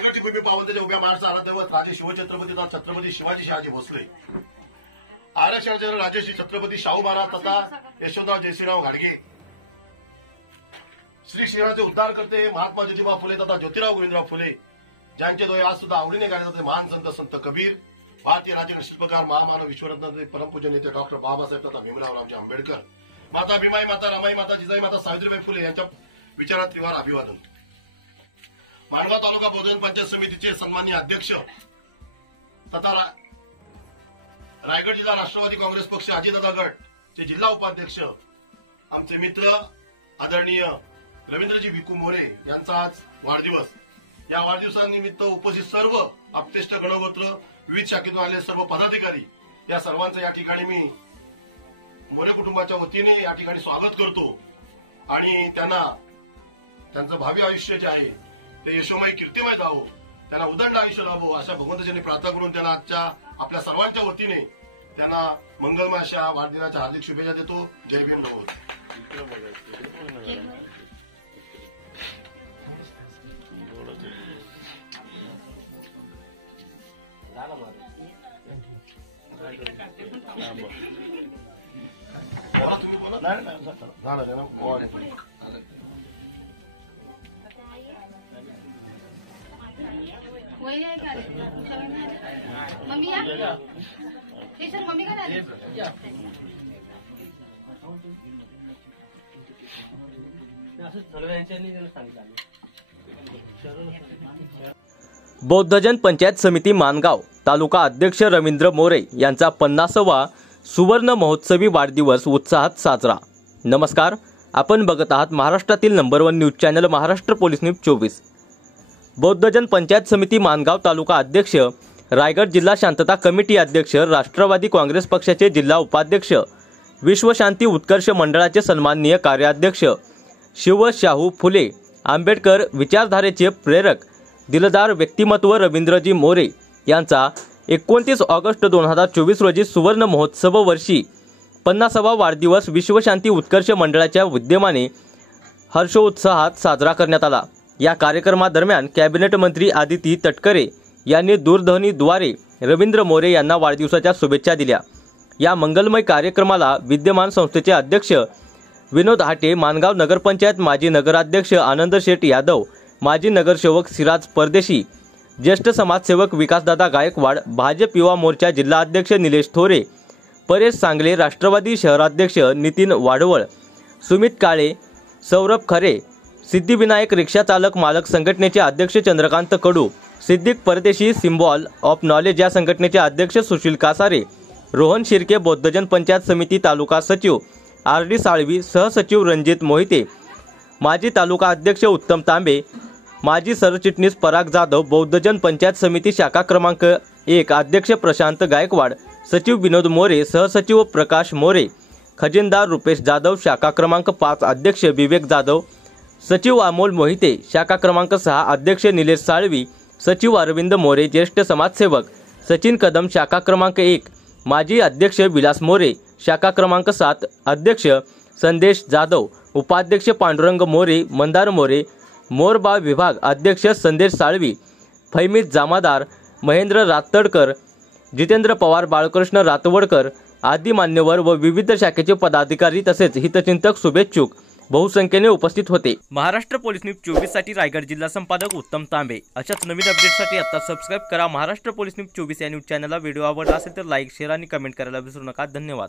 रायगड भूमी पावतेच्या उभ्या महाराष्ट्र आराध्यवत राजे शिवछत्रपती तथा छत्रपती शिवाजी शहाजी भोसले, आरक्षण राजे श्री छत्रपती शाहू महाराज तथा यशवंतराव जयसिंहराव घाडगे, श्री शहराचे उद्धार करते महात्मा ज्योतिबा फुले तथा ज्योतिराव गोविंदराव फुले, ज्यांचे डोळे आज सुद्धा आवडीने गाणे जाते महान संत संत कबीर, भारतीय राज्य शिल्पकार महामानव विश्वरत्न परमपूज्य नेते डॉक्टर बाबासाहेब तथा भीमराव रामजी आंबेडकर, माता भीमाई, माता रमाई, माता जिजाई, माता सावित्रीबाई फुले यांच्या विचारात त्रिवार अभिवादन। मांडवा तालुका बौद्ध पंचायत समितीचे सन्माननीय अध्यक्ष तथा रायगड जिल्हा राष्ट्रवादी काँग्रेस पक्ष अजितदादा गट चे जिल्हा उपाध्यक्ष आमचे मित्र आदरणीय रवींद्रजी विकू मोरे यांचा आज वाढदिवस। या वाढदिवसानिमित्त उपस्थित सर्व आप्तेष्ट गणगोत्र, विविध शाखेतून आलेले सर्व पदाधिकारी या सर्वांचं या ठिकाणी मी मोरे कुटुंबाच्या वतीने या ठिकाणी स्वागत करतो आणि त्यांना त्यांचं भावी आयुष्य जे आहे ते यशोमय कीर्तिमय जावो, त्यांना उदंड आयुष्य लाभो अशा भगवंताची प्रार्थना करून त्यांना आजच्या आपल्या सर्वांच्या वतीने त्यांना मंगलमय अशा वाढदिनाच्या हार्दिक शुभेच्छा देतो। जय भीम नमो। मम्मी सर मम्मी का बौद्धजन पंचायत समिती मानगाव तालुका अध्यक्ष रवींद्र मोरे यांचा 50वा सुवर्ण महोत्सवी वाढदिवस उत्साहात साजरा। नमस्कार, आपण बघत आहात महाराष्ट्रातील number 1 news channel Maharashtra police news 24। Bauddhajan Panchayat Samiti Mangaon तालुका अध्यक्ष, रायगड जिल्हा शांतता कमिटी अध्यक्ष, राष्ट्रवादी काँग्रेस पक्षाचे जिल्हा उपाध्यक्ष, विश्वशांती उत्कर्ष मंडळाचे सन्माननीय कार्याध्यक्ष, शिवशाहू फुले आंबेडकर विचारधारेचे प्रेरक दिलदार व्यक्तिमत्व रवींद्रजी मोरे यांचा 29 ऑगस्ट 2024 रोजी सुवर्ण महोत्सव वर्षी 50वा वाढदिवस विश्वशांती उत्कर्ष मंडळाच्या विद्यमाने हर्षोत्साहात साजरा करण्यात आला। या कार्यक्रमादरम्यान कॅबिनेट मंत्री आदिती तटकरे यांनी दूरध्वनीद्वारे रवींद्र मोरे यांना वाढदिवसाच्या शुभेच्छा दिल्या। या मंगलमय कार्यक्रमाला विद्यमान संस्थेचे अध्यक्ष विनोद हाटे, मानगाव नगरपंचायत माजी नगराध्यक्ष आनंद शेठ यादव, माजी नगरसेवक सिराज परदेशी, ज्येष्ठ समाजसेवक विकासदादा गायकवाड, भाजप युवा मोर्चा जिल्हा अध्यक्ष निलेश थोरे, परेश सांगले, राष्ट्रवादी शहराध्यक्ष नितीन वाडवळ, सुमित काळे, सौरभ खरे, सिद्धिविनायक रिक्षा चालक मालक संघटनेचे अध्यक्ष चंद्रकांत कडू, सिद्दीक परदेशी सिम्बॉल ऑफ नॉलेज या संघटनेचे अध्यक्ष सुशील कासारे, रोहन शिर्के, बौद्धजन पंचायत समिती तालुका सचिव आर.डी. साळवी, सहसचिव रणजित मोहिते, माजी तालुका अध्यक्ष उत्तम तांबे, माजी सरचिटणीस पराग जाधव, बौद्धजन पंचायत समिती शाखा क्रमांक 1 अध्यक्ष प्रशांत गायकवाड, सचिव विनोद मोरे, सहसचिव प्रकाश मोरे, खजिनदार रुपेश जाधव, शाखा क्रमांक 5 अध्यक्ष विवेक जाधव, सचिव अमोल मोहिते, शाखा क्रमांक 6 अध्यक्ष निलेश साळवी, सचिव अरविंद मोरे, ज्येष्ठ समाजसेवक सचिन कदम, शाखा क्रमांक 1 माजी अध्यक्ष विलास मोरे, शाखा क्रमांक 7 अध्यक्ष संदेश जाधव, उपाध्यक्ष पांडुरंग मोरे, मंदार मोरे, मोरबा विभाग अध्यक्ष संदेश साळवी, फैमीत जामादार, महेंद्र रातडकर, जितेंद्र पवार, बाळकृष्ण रातवडकर आदी मान्यवर व विविध शाखेचे पदाधिकारी तसेच हितचिंतक शुभेच्छुक बहुसंख्येने उपस्थित होते। महाराष्ट्र पोलीस न्यूज 24 साठी रायगड जिल्हा संपादक उत्तम तांबे। अशाच नवीन अपडेटसाठी आता सबस्क्राइब करा महाराष्ट्र पोलीस न्यूज 24 या न्यूज चॅनलला। व्हिडिओ आवडला असेल तर लाईक, शेअर आणि कमेंट करायला विसरू नका। धन्यवाद।